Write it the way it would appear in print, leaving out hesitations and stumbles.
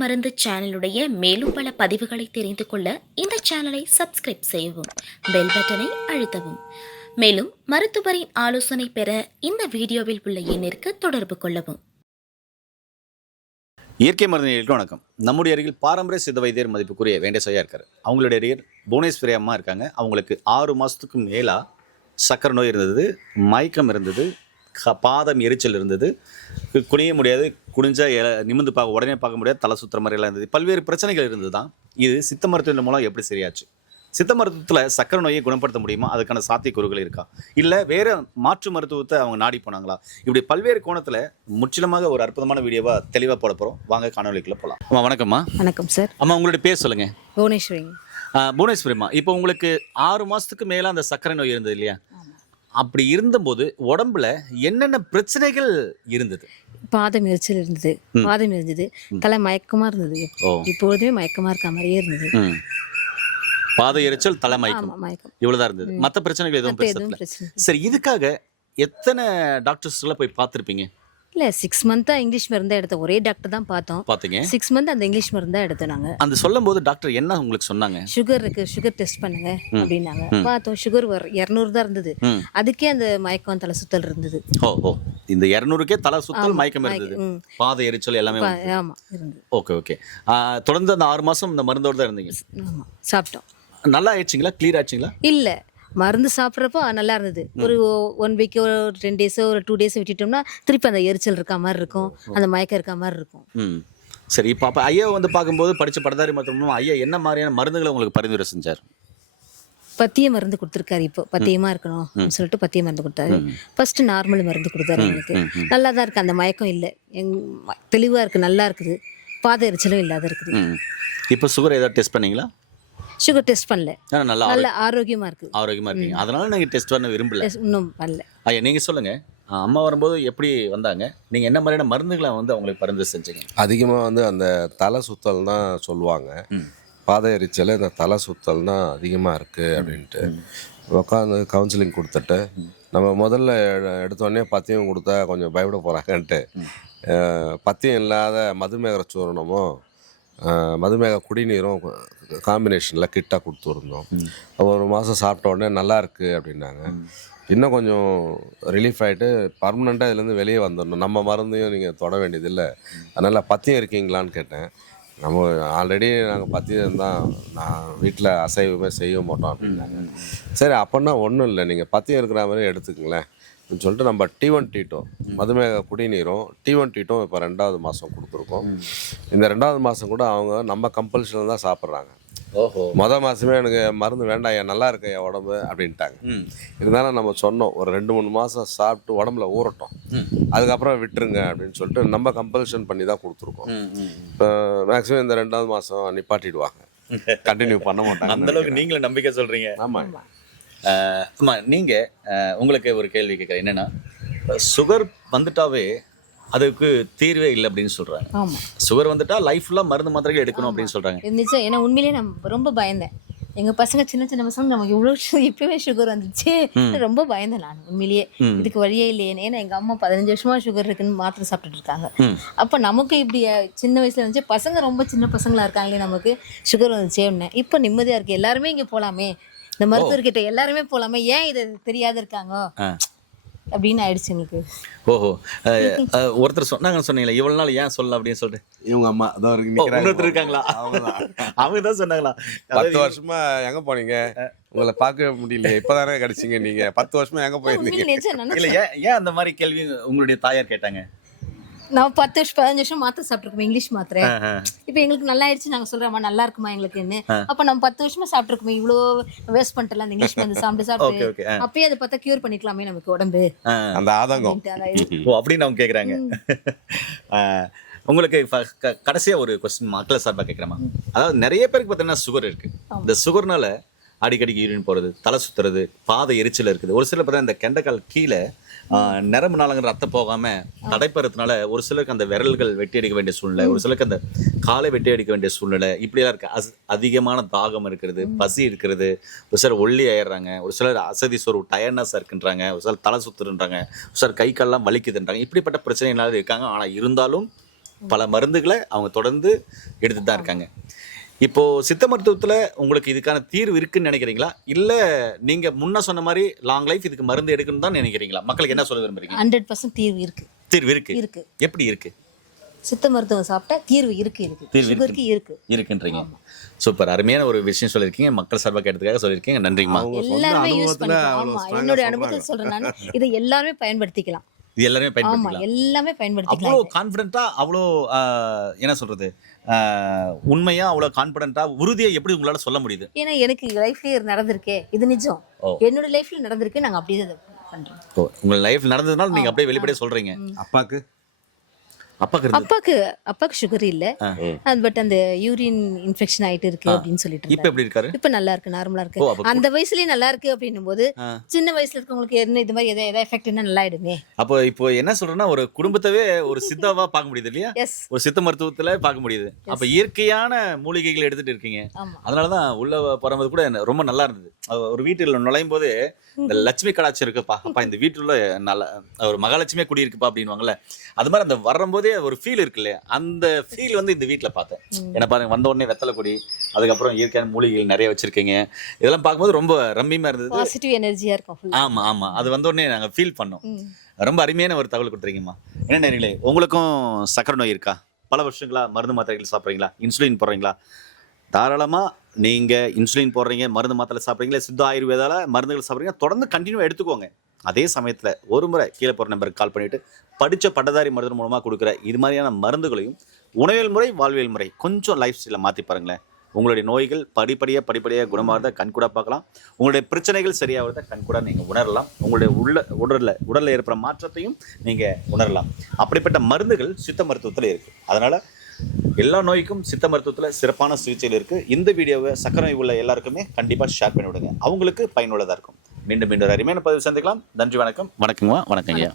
மருந்து சேனலுடைய மேலும் பல பதிவுகளை தெரிந்து கொள்ள இந்த சேனலை சப்ஸ்கிரைப் செய்யவும், பெல் பட்டனை அழுத்தவும். மேலும் மருத்துவரின் ஆலோசனை பெற இந்த வீடியோவில் உள்ள எண்ணிற்கு தொடர்பு கொள்ளவும். இயற்கை மருந்துகளுக்கு வணக்கம். நம்முடைய அருகில் பாரம்பரிய சித்த வைத்தியர் மதிப்புக்குரிய வேண்டேசையா இருக்காரு. அவங்களுடைய அருகில் புவனேஸ்வரி அம்மா இருக்காங்க. அவங்களுக்கு 6 மாதத்துக்கு மேலாக சக்கரை நோய் இருந்தது, மயக்கம் இருந்தது, பாதம் எரிச்சல் இருந்தது, குனிய முடியாது, குனிஞ்சா நிமிந்து உடனே பார்க்க முடியாது, தலை சுற்றுற மாதிரிலாம் இருந்தது. பல்வேறு பிரச்சனைகள் இருந்தது தான். இது சித்த மருத்துவத்தின் மூலம் எப்படி சரியாச்சு? சித்த மருத்துவத்தில் சக்கரை நோயை குணப்படுத்த முடியுமா? அதுக்கான சாத்தியக்கூறுகள் இருக்கா? இல்லை வேறு மாற்று மருத்துவத்தை அவங்க நாடி போனாங்களா? இப்படி பல்வேறு கோணத்தில் முற்றிலுமாக ஒரு அற்புதமான வீடியோவாக தெளிவாக போட போகிறோம். வாங்க காணொலிக்குள்ளே போகலாம். அம்மா வணக்கம்மா. வணக்கம் சார். அம்மா உங்களுடைய பேர் சொல்லுங்கள். புவனேஸ்வரி. புவனேஸ்வரிம்மா, இப்போ உங்களுக்கு 6 மாதத்துக்கு மேலே அந்த சக்கரை நோய் இருந்தது இல்லையா? அப்படி இருந்தபோது உடம்புல என்னென்ன பிரச்சனைகள் இருந்தது? பாதம் எரிச்சல் இருந்தது, தலை மயக்கமா இருந்தது, இப்போதுமே மயக்கமா இருக்க மாதிரியே இருந்தது. பாத எரிச்சல், தலை மயக்கம், இவ்வளவுதான் இருந்தது. மற்ற பிரச்சனைகள் எதுவும் பேசல. சரி, இதுக்காக எத்தனை டாக்டர்ஸ்ல போய் பார்த்துருப்பீங்க? இல்லை, 6 மந்த்தா இங்கிலீஷ் மருந்து எடுத்தோம். ஒரே டாக்டர் தான் பார்த்தோம். பார்த்தீங்க? 6 மந்த் அந்த இங்கிலீஷ் மருந்து தான் எடுத்தோம். நாங்கள் அந்த சொல்லும் போது டாக்டர் என்ன உங்களுக்கு சொன்னாங்க? சுகர் இருக்கு, சுகர் டெஸ்ட் பண்ணுங்க அப்படின்னாங்க. பார்த்தோம், சுகர் 200 தான் இருந்தது. அதுக்கே அந்த மயக்கம், தலை சுத்தல் இருந்தது. ஓ, இந்த 200க்கே தலை சுத்தல், மயக்கம் இருந்தது, பாத எரிச்சல் எல்லாமே. ஆமா இருந்தது. ஓகே. தொடர்ந்து அந்த 6 மாதம் இந்த மருந்தோட தான் இருந்தீங்க? ஆமா, சாப்பிட்டோம். நல்லா ஆயிடுச்சுங்களா? கிளியர் ஆச்சுங்களா? இல்லை, மருந்து சாப்பிட்றப்போ நல்லா இருந்தது. ஒரு 1 வீக், ஒரு 10 டேஸ், ஒரு 2 டேஸ் விட்டுட்டோம்னா திருப்பி அந்த எரிச்சல் இருக்க மாதிரி இருக்கும், அந்த மயக்கம் இருக்க மாதிரி இருக்கும். சரி, இப்போ அப்போ ஐயா வந்து பார்க்கும்போது படித்த பட்டதாரி மருத்துவம் ஐயா என்ன மாதிரியான மருந்துகளை உங்களுக்கு பரிந்துரை செஞ்சார்? பத்திய மருந்து கொடுத்துருக்காரு. இப்போ பத்தியமாக இருக்கணும் சொல்லிட்டு பத்திய மருந்து கொடுத்தாரு. ஃபர்ஸ்ட் நார்மல் மருந்து கொடுத்தாரு. எனக்கு நல்லா தான் இருக்குது, அந்த மயக்கம் இல்லை, தெளிவாக இருக்குது, நல்லா இருக்குது, பாத எரிச்சலும் இல்லாத இருக்குது. இப்போ சுகர் ஏதாவது டெஸ்ட் பண்ணீங்களா? சுகர் டெஸ்ட் பண்ணல. நல்ல ஆரோக்கியமா இருக்கீங்க. அதனால நீங்க டெஸ்ட் பண்ண விரும்பல? இன்னும் பண்ணல. ஐயா நீங்க சொல்லுங்க, அம்மா வரும்போது எப்படி வந்தாங்க? நீங்க என்ன மாதிரியான மருந்துகளை வந்து அவங்களுக்கு பரிந்துரை செஞ்சீங்க? அதிகமாக வந்து அந்த தலை சுத்தல் தான் சொல்லுவாங்க. பாத எரிச்சல், இந்த தலை சுத்தல் தான் அதிகமாக இருக்குது அப்படின்ட்டு உட்காந்து கவுன்சிலிங் கொடுத்துட்டு, நம்ம முதல்ல எடுத்தோடனே பத்தியம் கொடுத்தா கொஞ்சம் பயப்பட போகிறாங்கன்ட்டு பத்தியம் இல்லாத மதுமேக சூரணமும் மதுமேக குடிநீரும் காம்பினேஷனில் கிட்டாக கொடுத்துருந்தோம். 1 மாதம் சாப்பிட்ட உடனே நல்லா இருக்குது அப்படின்னாங்க. இன்னும் கொஞ்சம் ரிலீஃப் ஆகிட்டு பர்மனெண்ட்டாக இதுலேருந்து வெளியே வந்துடணும், நம்ம மருந்தையும் நீங்கள் தொட வேண்டியதில்லை, அதனால் பத்தியம் இருக்கீங்களான்னு கேட்டேன். நம்ம ஆல்ரெடி நாங்கள் பத்தியம் தான், நான் வீட்டில் அசைவமே செய்ய மாட்டோம் அப்படின்னாங்க. சரி, அப்போன்னா ஒன்றும் இல்லை, நீங்கள் பத்தியம் இருக்கிற மாதிரி எடுத்துக்கங்களேன் சொல்லிட்டு நம்ம T1 T2 மதுமேக குடிநீரும் T1 T2 இப்போ 2வது மாதம் கொடுத்துருக்கோம். இந்த 2வது மாதம் கூட அவங்க நம்ம கம்பல்ஷனில் தான் சாப்பிட்றாங்க. மொதல் மாதமே எனக்கு மருந்து வேண்டாம், என் நல்லா இருக்கு என் உடம்பு அப்படின்ட்டாங்க. இருந்தாலும் நம்ம சொன்னோம், ஒரு 2-3 மாதம் சாப்பிட்டு உடம்புல ஊறட்டும், அதுக்கப்புறம் விட்டுருங்க அப்படின்னு சொல்லிட்டு நம்ம கம்பல்ஷன் பண்ணி தான் கொடுத்துருக்கோம். மேக்ஸிமம் இந்த 2வது மாதம் நிப்பாட்டிடுவாங்க, கண்டினியூ பண்ண மாட்டாங்க. அந்த அளவுக்கு நீங்களும் நம்பிக்கை சொல்கிறீங்க? ஆமாம். அம்மா நீங்கள் உங்களுக்கு ஒரு கேள்வி கேட்குறேன். என்னென்னா, சுகர் வந்துட்டாவே அதுக்கு தீர்வே இல்லை அப்படின்னு சொல்கிறாங்க. ஆமாம், சுகர் வந்துட்டா லைஃப் ஃபுல்லாக மருந்து மாத்திரைகள் எடுக்கணும் அப்படின்னு சொல்கிறாங்க. இருந்துச்சு. ஏன்னா உண்மையிலேயே நான் ரொம்ப பயந்தேன். எங்கள் பசங்க சின்ன பசங்க நமக்கு இவ்வளோ இப்பவே சுகர் வந்துச்சு, ரொம்ப பயந்தேன் நான் உண்மையிலேயே. இதுக்கு வழியே இல்லையே. ஏன்னா எங்கள் அம்மா 15 வருஷமா சுகர் இருக்குன்னு மாத்திரை சாப்பிட்டுட்டு இருக்காங்க. அப்போ நமக்கு இப்படி சின்ன வயசுல இருந்துச்சு, பசங்க ரொம்ப சின்ன பசங்களா இருக்காங்களே, நமக்கு சுகர் வந்துச்சே ஒன்று. இப்போ நிம்மதியாக இருக்குது, எல்லாருமே இங்கே போகலாமே, இந்த மருத்துவர்கிட்ட எல்லாருமே போகலாமே, ஏன் இது தெரியாத இருக்காங்க அப்படின்னு ஆயிடுச்சு எங்களுக்கு. ஓஹோ, ஒருத்தர் சொன்னீங்களா இவ்வளவு நாள் ஏன் சொல்லலாம் அப்படின்னு சொல்லிட்டு? இவங்க அம்மா தான் இருக்காங்களா? அவங்க தான் சொன்னாங்களா? 10 வருஷமா எங்க போனீங்க, உங்களை பார்க்கவே முடியல, இப்பதானே கிடைச்சிங்க, நீங்க 10 வருஷமா எங்க போயிருந்தீங்க? இல்ல, ஏன் அந்த மாதிரி கேள்வி உங்களுடைய தாயார் கேட்டாங்க? நான் 15 வருஷம் மாத்திரை சாப்பிட்டுருக்கோம், இங்கிலீஷ் மாத்திரை. இப்போ எங்களுக்கு நல்லா ஆயிடுச்சு, நாங்கள் சொல்கிறோம்மா நல்லா இருக்குமா எங்களுக்குன்னு. அப்போ நம்ம 10 வருஷமா சாப்பிட்ருக்கோமே, இவ்வளோ வேஸ்ட் பண்ணிட்டலாம் அந்த இங்கிலீஷ் மருந்து சாப்பிட்டு அப்பயே அதை பார்த்தா கியூர் பண்ணிக்கலாமே நமக்கு உடம்பு, அந்த ஆதங்கம். அப்படின்னு அவங்க கேட்குறாங்க. உங்களுக்கு கடைசியாக ஒரு கொஸ்டின் மக்களை சார்பாக கேட்குறேம்மா. அதாவது நிறைய பேருக்கு பார்த்தீங்கன்னா சுகர் இருக்குது. இந்த சுகர்னால அடிக்கடிக்கு யூரின் போகிறது, தலை சுற்றுறது, பாதை எரிச்சல் இருக்குது. ஒரு சிலர் பார்த்தா இந்த கெண்டைக்கால் கீழே நரம்பு நாளங்கிற ரத்தம் போகாமல் தடைப்பறதுனால ஒரு சிலருக்கு அந்த விரல்கள் வெட்டி அடிக்க வேண்டிய சூழ்நிலை, ஒரு சிலருக்கு அந்த காலை வெட்டி அடிக்க வேண்டிய சூழ்நிலை, இப்படியெல்லாம் இருக்குது. அதிகமான தாகம் இருக்கிறது, பசி இருக்கிறது, ஒரு சிலர் ஒல்லி ஆயிடுறாங்க, ஒரு சிலர் அசதி சோர்வு டயர்னஸாக இருக்குன்றாங்க, ஒரு சிலர் தலை சுற்றுன்றாங்க, ஒரு சிலர் கை கால்லாம் வலிக்குதுன்றாங்க. இப்படிப்பட்ட பிரச்சனைகளாக இருக்காங்க. ஆனால் இருந்தாலும் பல மருந்துகளை அவங்க தொடர்ந்து எடுத்து தான் இருக்காங்க. இப்போ சித்த மருத்துவத்துல உங்களுக்கு இதுக்கான தீர்வு இருக்குன்னு நினைக்கிறீங்களா, இல்ல நீங்க முன்ன சொன்ன மாதிரி லாங் லைஃப் இதுக்கு மருந்து எடுக்கணும் தான் நினைக்கிறீங்களா? மக்களுக்கு என்ன சொல்ல விரும்புறீங்க? 100% தீர்வு இருக்கு. தீர்வு இருக்கு. இருக்கு. எப்படி இருக்கு? சித்த மருத்துவம் சாப்பிட்டா தீர்வு இருக்கு. தீர்வு சுகருக்கு இருக்கு. இருக்குன்றீங்க. சூப்பர், அருமையான ஒரு விஷயம் சொல்லியிருக்கீங்க. மக்கள் சார்பாக கேட்டதுக்காக சொல்லியிருக்கீங்க. நன்றிங்கம்மா. எல்லாருமே யூஸ் பண்ணிக்கலாம். ஆமா, என்னோட அனுபவத்தை சொல்றேன் நான். இதை எல்லாருமே பயன்படுத்திக்கலாம். இது எல்லாருமே ஆமா, பயன்படுத்திக்கலாம். எல்லாமே பயன்படுத்திக்கலாம். அவ்வளோ கான்ஃபிடென்ட்டா, அவ்வளோ என்ன சொல்றது, உண்மையா, அவ்வளோ கான்ஃபிடென்ட்டா, உறுதியை எப்படி உங்களால சொல்ல முடியுது? ஏன்னா எனக்கு லைஃப்லயே நடந்திருக்கே, இது நிஜம். என்னோட லைஃப்ல நடந்திருக்கு, நாங்க அப்படியே அதை பண்றோம். உங்க லைஃப் நடந்ததுனால நீங்க அப்படியே வெளிப்படையா சொல்றீங்க. அப்பாக்கு அப்பாக்கு சுகர் இல்ல, பட் அந்த யூரின் இன்ஃபெக்ஷன் ஆயிட்டு இருக்கு அப்படின்னு சொல்லிட்டு இப்ப எப்படி இருக்காரு? இப்ப நல்லா இருக்கு, நார்மலா இருக்கு. அந்த வயசுலயே நல்லா இருக்கு அப்படின்னும் போது சின்ன வயசுல இருக்கவங்களுக்கு என்ன இது மாதிரி எதாவது எஃபெக்ட் என்ன நல்லா ஆயிடுமே. அப்போ இப்போ என்ன சொல்றேன்னா, ஒரு குடும்பத்தவே ஒரு சித்தாவா பார்க்க முடியுது இல்லையா? ஒரு சித்த மருத்துவத்துல பார்க்க முடியுது. அப்ப இயற்கையான மூலிகைகள் எடுத்துட்டு இருக்கீங்க. அதனாலதான் உள்ள பரம்பது கூட ரொம்ப நல்லா இருந்தது. ஒரு வீட்டுல நுழையும் போது இந்த லட்சுமி கடாட்சி இருக்குப்பா, அப்பா இந்த வீட்டுல நல்ல ஒரு மகாலட்சுமியே குடி இருக்குப்பா அப்படின்வாங்கல்ல, அது மாதிரி அந்த வரும்போதே ஒரு ஃபீல் இருக்கு இல்லையா, அந்த ஃபீல் வந்து இந்த வீட்டுல பார்த்தேன். என்ன பாருங்க, வந்த உடனே வெத்தலை கொடி, அதுக்கப்புறம் இயற்கையான மூலிகைகள் நிறைய வச்சிருக்கீங்க. இதெல்லாம் பார்க்கும்போது ரொம்ப ரம்மியமா இருந்தது. பாசிட்டிவ் எனர்ஜியா இருக்கும். ஆமா ஆமா, அது வந்த உடனே நாங்க ஃபீல் பண்ணோம். ரொம்ப அருமையான ஒரு தகவல் கொடுத்துருக்கீங்கம்மா. என்ன நேர்களே, உங்களுக்கும் சக்கரை நோய் இருக்கா? பல வருஷங்களா மருந்து மாத்திரைகள் சாப்பிட்றீங்களா? இன்சுலின் போடுறீங்களா? தாராளமாக நீங்கள் இன்சுலின் போடுறீங்க, மருந்து மாத்திரை சாப்பிட்றீங்களா, சித்த ஆயுர்வேதால மருந்துகள் சாப்பிட்றீங்க, தொடர்ந்து கண்டினியூ எடுத்துக்கோங்க. அதே சமயத்தில் ஒரு முறை கீழே போகிற நம்பருக்கு கால் பண்ணிவிட்டு படித்த பட்டதாரி மருந்து மூலமாக கொடுக்குற இது மாதிரியான மருந்துகளையும் உணவியல் முறை, வாழ்வியல் முறை கொஞ்சம் லைஃப் ஸ்டைலை மாற்றி பாருங்களேன். உங்களுடைய நோய்கள் படிப்படியாக குணமாகிறத கண்கூட பார்க்கலாம். உங்களுடைய பிரச்சனைகள் சரியாகிறத கண்கூட நீங்கள் உணரலாம். உங்களுடைய உடலில் ஏற்படுற மாற்றத்தையும் நீங்கள் உணரலாம். அப்படிப்பட்ட மருந்துகள் சித்த மருத்துவத்தில் இருக்குது. அதனால் எல்லா நோய்க்கும் சித்த மருத்துவத்தில் சிறப்பான சிகிச்சைகள் இருக்குது. இந்த வீடியோவை சக்கரை நோய் உள்ள எல்லாருக்குமே கண்டிப்பாக ஷேர் பண்ணி விடுங்க. அவங்களுக்கு பயனுள்ளதாக இருக்கும். மீண்டும் ஒரு அருமையான பதிவு சந்திக்கலாம். நன்றி, வணக்கம். வணக்கங்கம்மா. வணக்கங்கய்யா.